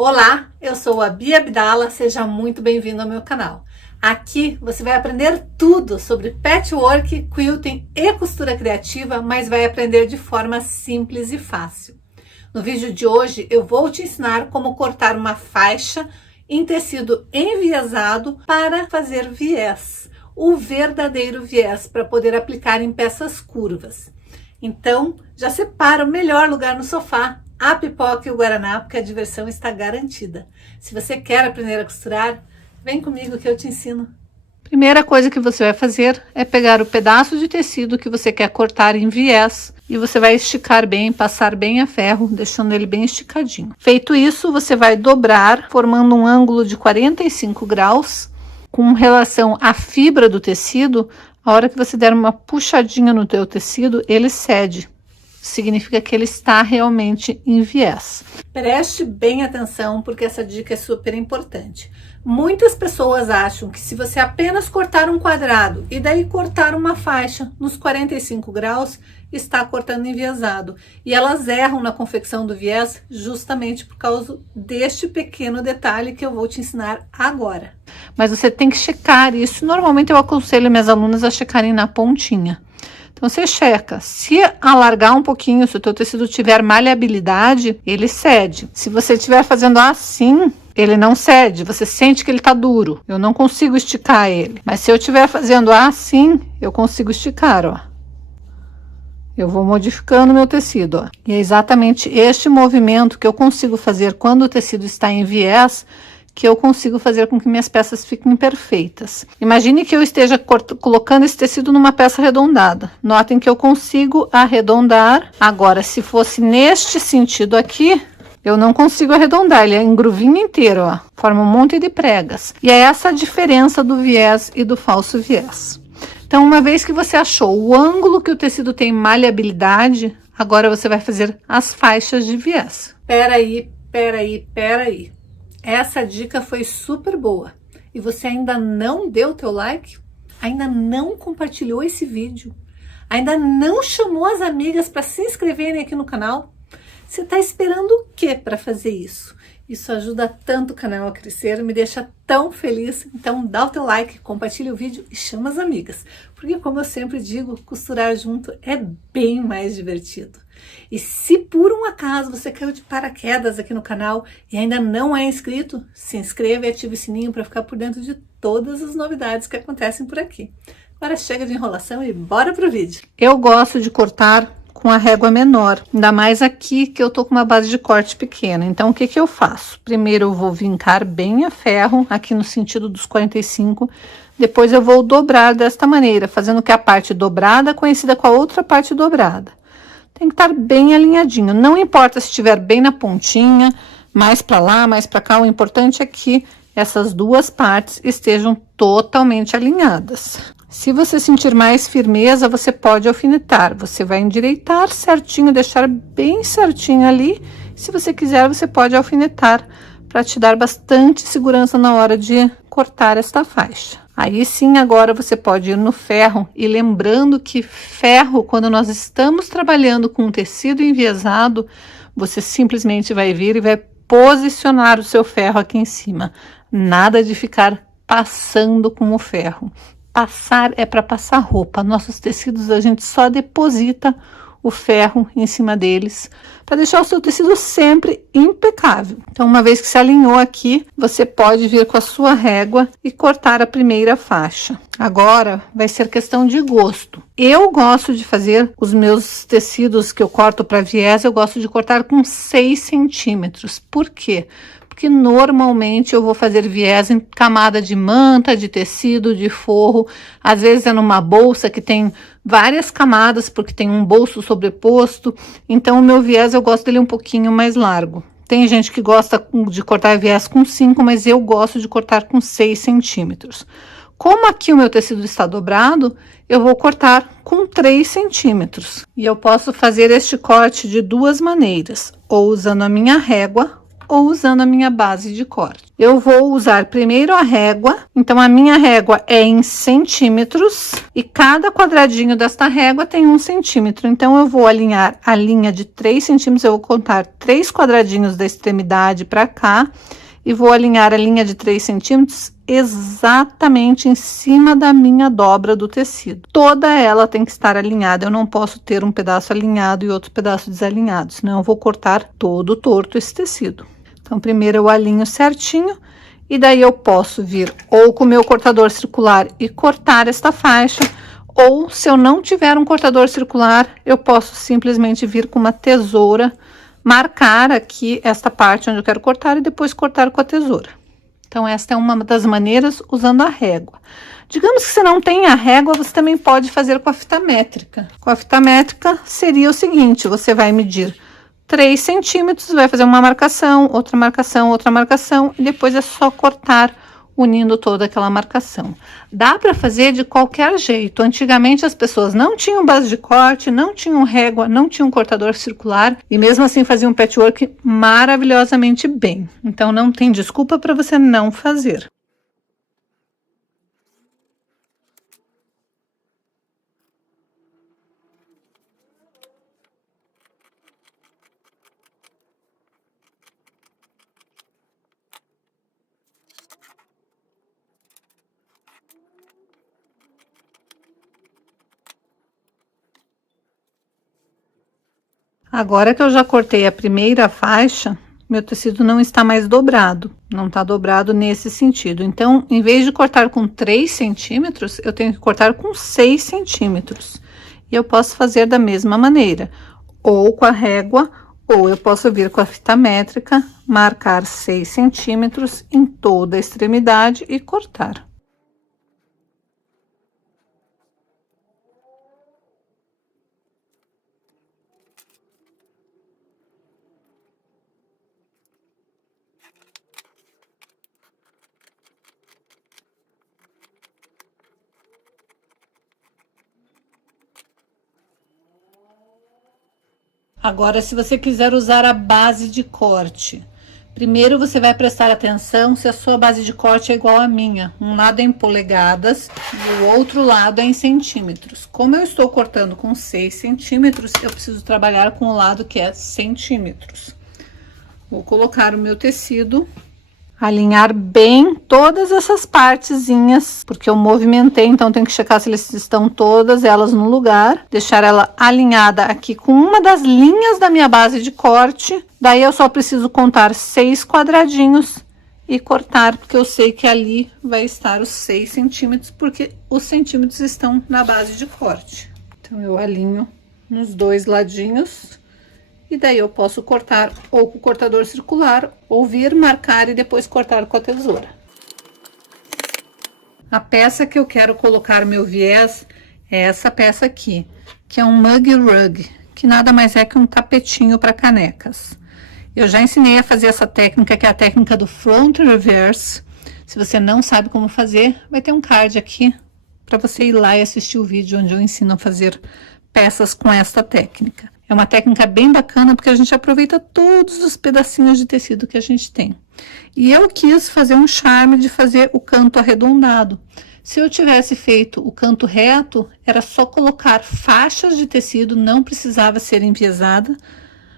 Olá, eu sou a Bia Abdala, seja muito bem-vindo ao meu canal. Aqui você vai aprender tudo sobre patchwork, quilting e costura criativa, mas vai aprender de forma simples e fácil. No vídeo de hoje eu vou te ensinar como cortar uma faixa em tecido enviesado para fazer viés, o verdadeiro viés para poder aplicar em peças curvas. Então já separa o melhor lugar no sofá, a pipoca e o guaraná, porque a diversão está garantida. Se você quer aprender a costurar, vem comigo que eu te ensino. Primeira coisa que você vai fazer é pegar o pedaço de tecido que você quer cortar em viés e você vai esticar bem, passar bem a ferro, deixando ele bem esticadinho. Feito isso, você vai dobrar, formando um ângulo de 45 graus, com relação à fibra do tecido. A hora que você der uma puxadinha no teu tecido, ele cede. Significa que ele está realmente em viés. Preste bem atenção, porque essa dica é super importante. Muitas pessoas acham que se você apenas cortar um quadrado e daí cortar uma faixa nos 45 graus, está cortando enviesado. E elas erram na confecção do viés justamente por causa deste pequeno detalhe que eu vou te ensinar agora. Mas você tem que checar isso. Normalmente eu aconselho minhas alunas a checarem na pontinha. Então você checa, se alargar um pouquinho, se o teu tecido tiver maleabilidade, ele cede. Se você estiver fazendo assim, ele não cede, você sente que ele tá duro. Eu não consigo esticar ele. Mas se eu estiver fazendo assim, eu consigo esticar, ó. Eu vou modificando meu tecido, ó. E é exatamente este movimento que eu consigo fazer quando o tecido está em viés, que eu consigo fazer com que minhas peças fiquem perfeitas. Imagine que eu esteja colocando esse tecido numa peça arredondada. Notem que eu consigo arredondar. Agora, se fosse neste sentido aqui, eu não consigo arredondar, ele é em gruvinho inteiro, ó. Forma um monte de pregas. E é essa a diferença do viés e do falso viés. Então, uma vez que você achou o ângulo que o tecido tem maleabilidade, agora você vai fazer as faixas de viés. Peraí. Essa dica foi super boa. E você ainda não deu teu like? Ainda não compartilhou esse vídeo? Ainda não chamou as amigas para se inscreverem aqui no canal? Você está esperando o que para fazer isso? Isso ajuda tanto o canal a crescer, me deixa tão feliz. Então dá o teu like, compartilha o vídeo e chama as amigas. Porque como eu sempre digo, costurar junto é bem mais divertido. E se por um acaso você caiu de paraquedas aqui no canal e ainda não é inscrito, se inscreva e ative o sininho para ficar por dentro de todas as novidades que acontecem por aqui. Agora chega de enrolação e bora pro vídeo. Eu gosto de cortar com a régua menor, ainda mais aqui que eu tô com uma base de corte pequena. Então o que que eu faço? Primeiro eu vou vincar bem a ferro aqui no sentido dos 45, depois eu vou dobrar desta maneira, fazendo que a parte dobrada coincida com a outra parte dobrada. Tem que estar bem alinhadinho, não importa se estiver bem na pontinha, mais para lá, mais para cá, o importante é que essas duas partes estejam totalmente alinhadas. Se você sentir mais firmeza, você pode alfinetar. Você vai endireitar certinho, deixar bem certinho ali. Se você quiser, você pode alfinetar para te dar bastante segurança na hora de cortar esta faixa. Aí sim, agora você pode ir no ferro e lembrando que ferro, quando nós estamos trabalhando com um tecido enviesado, você simplesmente vai vir e vai posicionar o seu ferro aqui em cima. Nada de ficar passando com o ferro. Passar é para passar roupa. Nossos tecidos a gente só deposita o ferro em cima deles para deixar o seu tecido sempre impecável. Então, uma vez que se alinhou aqui, você pode vir com a sua régua e cortar a primeira faixa. Agora vai ser questão de gosto. Eu gosto de fazer os meus tecidos que eu corto para viés, eu gosto de cortar com 6 centímetros. Por quê? Porque normalmente eu vou fazer viés em camada de manta, de tecido, de forro. Às vezes é numa bolsa que tem várias camadas, porque tem um bolso sobreposto. Então o meu viés eu gosto dele um pouquinho mais largo. Tem gente que gosta de cortar viés com 5, mas eu gosto de cortar com 6 centímetros. Como aqui o meu tecido está dobrado, eu vou cortar com 3 centímetros. E eu posso fazer este corte de duas maneiras, ou usando a minha régua, ou usando a minha base de corte. Eu vou usar primeiro a régua, então a minha régua é em centímetros e cada quadradinho desta régua tem 1 centímetro. Então, eu vou alinhar a linha de 3 centímetros, eu vou contar 3 quadradinhos da extremidade para cá e vou alinhar a linha de 3 centímetros exatamente em cima da minha dobra do tecido. Toda ela tem que estar alinhada, eu não posso ter um pedaço alinhado e outro pedaço desalinhado, senão eu vou cortar todo torto esse tecido. Então, primeiro eu alinho certinho e daí eu posso vir ou com o meu cortador circular e cortar esta faixa, ou se eu não tiver um cortador circular, eu posso simplesmente vir com uma tesoura, marcar aqui esta parte onde eu quero cortar e depois cortar com a tesoura. Então, esta é uma das maneiras usando a régua. Digamos que você não tem a régua, você também pode fazer com a fita métrica. Com a fita métrica seria o seguinte, você vai medir 3 centímetros, vai fazer uma marcação, outra marcação, e depois é só cortar unindo toda aquela marcação. Dá para fazer de qualquer jeito. Antigamente as pessoas não tinham base de corte, não tinham régua, não tinham cortador circular, e mesmo assim faziam patchwork maravilhosamente bem. Então não tem desculpa para você não fazer. Agora que eu já cortei a primeira faixa, meu tecido não está mais dobrado, não está dobrado nesse sentido. Então, em vez de cortar com 3 centímetros, eu tenho que cortar com 6 centímetros. E eu posso fazer da mesma maneira, ou com a régua, ou eu posso vir com a fita métrica, marcar 6 centímetros em toda a extremidade e cortar. Agora, se você quiser usar a base de corte, primeiro você vai prestar atenção se a sua base de corte é igual à minha. Um lado é em polegadas e o outro lado é em centímetros. Como eu estou cortando com 6 centímetros, eu preciso trabalhar com o lado que é centímetros. Vou colocar o meu tecido, alinhar bem todas essas partezinhas, porque eu movimentei, então tem que checar se eles estão todas elas no lugar, deixar ela alinhada aqui com uma das linhas da minha base de corte. Daí eu só preciso contar 6 quadradinhos e cortar, porque eu sei que ali vai estar os 6 centímetros, porque os centímetros estão na base de corte. Então eu alinho nos dois ladinhos. E daí eu posso cortar ou com o cortador circular, ou vir marcar e depois cortar com a tesoura. A peça que eu quero colocar meu viés é essa peça aqui, que é um mug rug, que nada mais é que um tapetinho para canecas. Eu já ensinei a fazer essa técnica, que é a técnica do front reverse. Se você não sabe como fazer, vai ter um card aqui para você ir lá e assistir o vídeo onde eu ensino a fazer peças com essa técnica. É uma técnica bem bacana, porque a gente aproveita todos os pedacinhos de tecido que a gente tem. E eu quis fazer um charme de fazer o canto arredondado. Se eu tivesse feito o canto reto, era só colocar faixas de tecido, não precisava ser enviesada.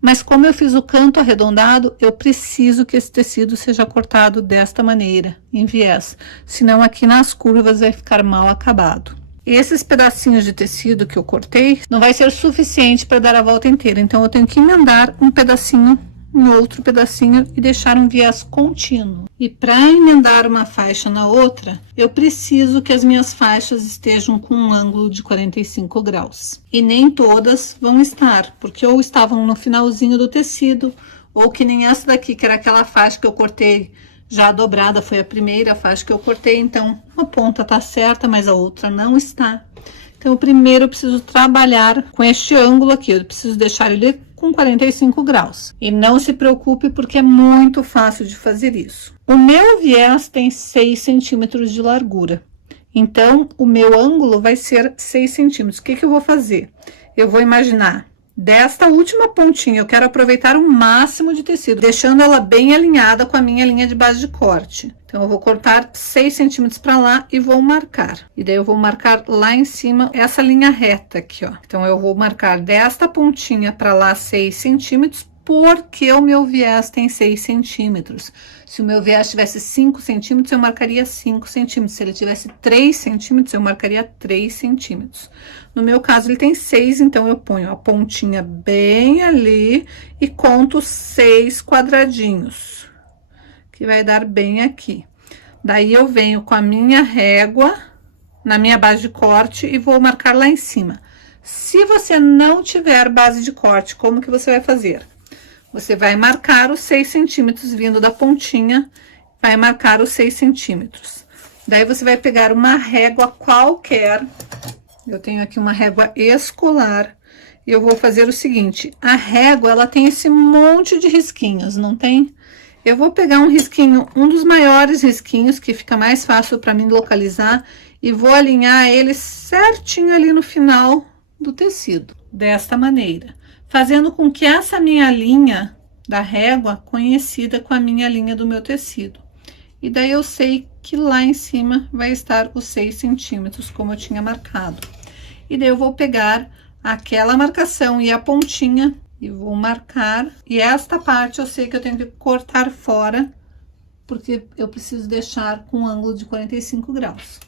Mas como eu fiz o canto arredondado, eu preciso que esse tecido seja cortado desta maneira, em viés. Senão aqui nas curvas vai ficar mal acabado. Esses pedacinhos de tecido que eu cortei não vai ser suficiente para dar a volta inteira, então eu tenho que emendar um pedacinho em outro pedacinho e deixar um viés contínuo. E para emendar uma faixa na outra, eu preciso que as minhas faixas estejam com um ângulo de 45 graus. E nem todas vão estar, porque ou estavam no finalzinho do tecido, ou que nem essa daqui, que era aquela faixa que eu cortei já dobrada, foi a primeira faixa que eu cortei, então uma ponta tá certa, mas a outra não está. Então, primeiro eu preciso trabalhar com este ângulo aqui, eu preciso deixar ele com 45 graus. E não se preocupe, porque é muito fácil de fazer isso. O meu viés tem 6 centímetros de largura, então o meu ângulo vai ser 6 centímetros. O que que eu vou fazer? Eu vou imaginar desta última pontinha, eu quero aproveitar o máximo de tecido, deixando ela bem alinhada com a minha linha de base de corte. Então, eu vou cortar 6 centímetros para lá e vou marcar. E daí, eu vou marcar lá em cima essa linha reta aqui, ó. Então, eu vou marcar desta pontinha para lá 6 centímetros, porque o meu viés tem 6 centímetros. Se o meu viés tivesse 5 centímetros, eu marcaria 5 centímetros. Se ele tivesse 3 centímetros, eu marcaria 3 centímetros. No meu caso, ele tem 6, então eu ponho a pontinha bem ali e conto 6 quadradinhos, que vai dar bem aqui. Daí, eu venho com a minha régua na minha base de corte e vou marcar lá em cima. Se você não tiver base de corte, como que você vai fazer? Você vai marcar os 6 centímetros vindo da pontinha, vai marcar os 6 centímetros. Daí, você vai pegar uma régua qualquer. Eu tenho aqui uma régua escolar. E eu vou fazer o seguinte, a régua, ela tem esse monte de risquinhos, não tem? Eu vou pegar um risquinho, um dos maiores risquinhos, que fica mais fácil para mim localizar, e vou alinhar ele certinho ali no final do tecido, desta maneira. Fazendo com que essa minha linha da régua coincida com a minha linha do meu tecido. E daí, eu sei que lá em cima vai estar os 6 centímetros, como eu tinha marcado. E daí, eu vou pegar aquela marcação e a pontinha e vou marcar. E esta parte eu sei que eu tenho que cortar fora, porque eu preciso deixar com um ângulo de 45 graus.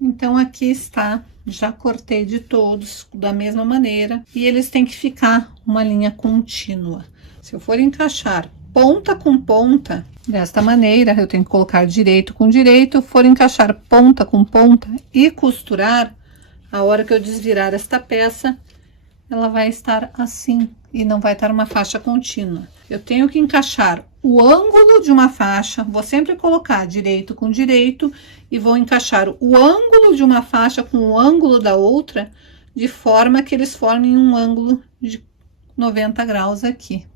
Então, aqui está, já cortei de todos da mesma maneira, e eles têm que ficar uma linha contínua. Se eu for encaixar ponta com ponta, desta maneira, eu tenho que colocar direito com direito, for encaixar ponta com ponta e costurar, a hora que eu desvirar esta peça, ela vai estar assim, e não vai estar uma faixa contínua. Eu tenho que encaixar o ângulo de uma faixa, vou sempre colocar direito com direito, e vou encaixar o ângulo de uma faixa com o ângulo da outra, de forma que eles formem um ângulo de 90 graus aqui.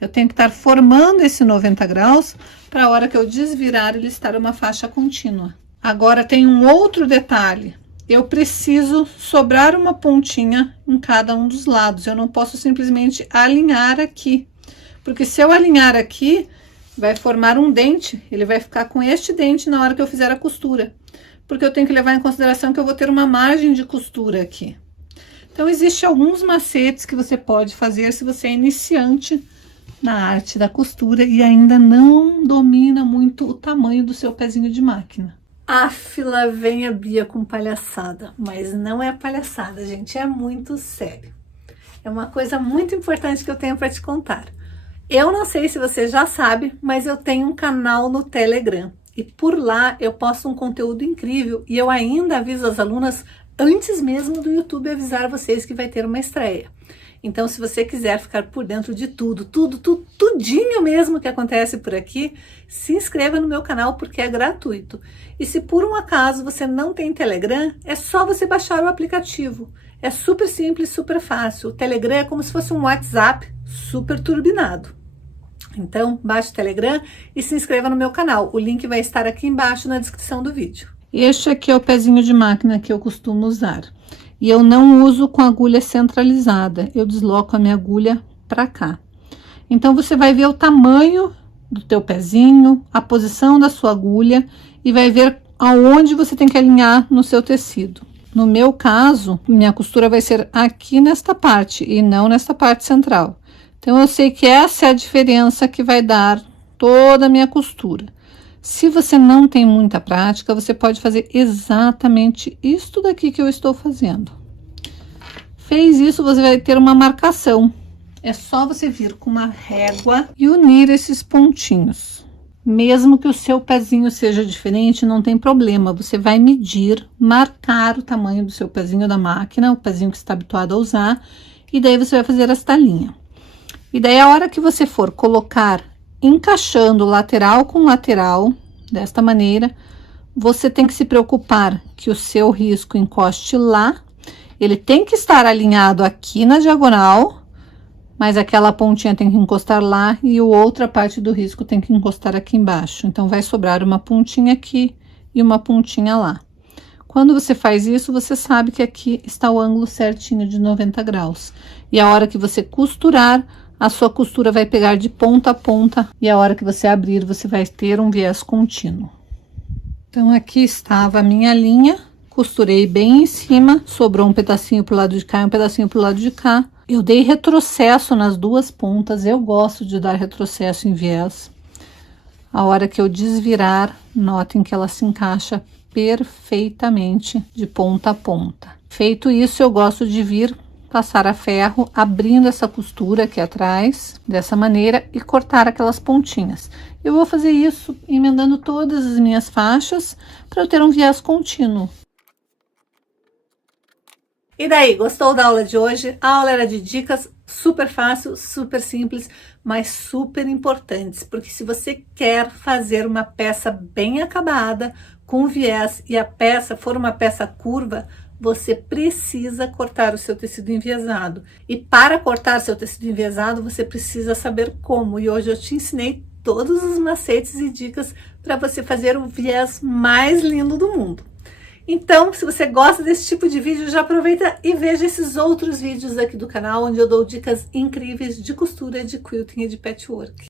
Eu tenho que estar formando esse 90 graus, para a hora que eu desvirar, ele estar uma faixa contínua. Agora, tem um outro detalhe. Eu preciso sobrar uma pontinha em cada um dos lados. Eu não posso simplesmente alinhar aqui. Porque se eu alinhar aqui, vai formar um dente. Ele vai ficar com este dente na hora que eu fizer a costura. Porque eu tenho que levar em consideração que eu vou ter uma margem de costura aqui. Então, existem alguns macetes que você pode fazer se você é iniciante na arte da costura e ainda não domina muito o tamanho do seu pezinho de máquina. Aff, lá vem a Bia com palhaçada, mas não é palhaçada, gente, é muito sério. É uma coisa muito importante que eu tenho para te contar. Eu não sei se você já sabe, mas eu tenho um canal no Telegram. E por lá eu posto um conteúdo incrível e eu ainda aviso as alunas antes mesmo do YouTube avisar vocês que vai ter uma estreia. Então, se você quiser ficar por dentro de tudinho mesmo que acontece por aqui, se inscreva no meu canal porque é gratuito. E se por um acaso você não tem Telegram, é só você baixar o aplicativo. É super simples, super fácil. O Telegram é como se fosse um WhatsApp super turbinado. Então, baixe o Telegram e se inscreva no meu canal. O link vai estar aqui embaixo na descrição do vídeo. Este aqui é o pezinho de máquina que eu costumo usar. E eu não uso com agulha centralizada, eu desloco a minha agulha para cá. Então, você vai ver o tamanho do teu pezinho, a posição da sua agulha e vai ver aonde você tem que alinhar no seu tecido. No meu caso, minha costura vai ser aqui nesta parte e não nesta parte central. Então, eu sei que essa é a diferença que vai dar toda a minha costura. Se você não tem muita prática, você pode fazer exatamente isto daqui que eu estou fazendo. Fez isso, você vai ter uma marcação. É só você vir com uma régua e unir esses pontinhos. Mesmo que o seu pezinho seja diferente, não tem problema. Você vai medir, marcar o tamanho do seu pezinho da máquina, o pezinho que está habituado a usar, e daí você vai fazer esta linha. E daí, a hora que você for colocar, encaixando lateral com lateral, desta maneira, você tem que se preocupar que o seu risco encoste lá. Ele tem que estar alinhado aqui na diagonal, mas aquela pontinha tem que encostar lá e a outra parte do risco tem que encostar aqui embaixo. Então, vai sobrar uma pontinha aqui e uma pontinha lá. Quando você faz isso, você sabe que aqui está o ângulo certinho de 90 graus. E a hora que você costurar, a sua costura vai pegar de ponta a ponta. E a hora que você abrir, você vai ter um viés contínuo. Então, aqui estava a minha linha. Costurei bem em cima. Sobrou um pedacinho pro lado de cá e um pedacinho pro lado de cá. Eu dei retrocesso nas duas pontas. Eu gosto de dar retrocesso em viés. A hora que eu desvirar, notem que ela se encaixa perfeitamente de ponta a ponta. Feito isso, eu gosto de vir passar a ferro, abrindo essa costura aqui atrás, dessa maneira, e cortar aquelas pontinhas. Eu vou fazer isso emendando todas as minhas faixas, para eu ter um viés contínuo. E daí, gostou da aula de hoje? A aula era de dicas super fácil, super simples, mas super importantes, porque se você quer fazer uma peça bem acabada, com viés, e a peça for uma peça curva, você precisa cortar o seu tecido enviesado. E para cortar seu tecido enviesado, você precisa saber como. E hoje eu te ensinei todos os macetes e dicas para você fazer o viés mais lindo do mundo. Então, se você gosta desse tipo de vídeo, já aproveita e veja esses outros vídeos aqui do canal, onde eu dou dicas incríveis de costura, de quilting e de patchwork.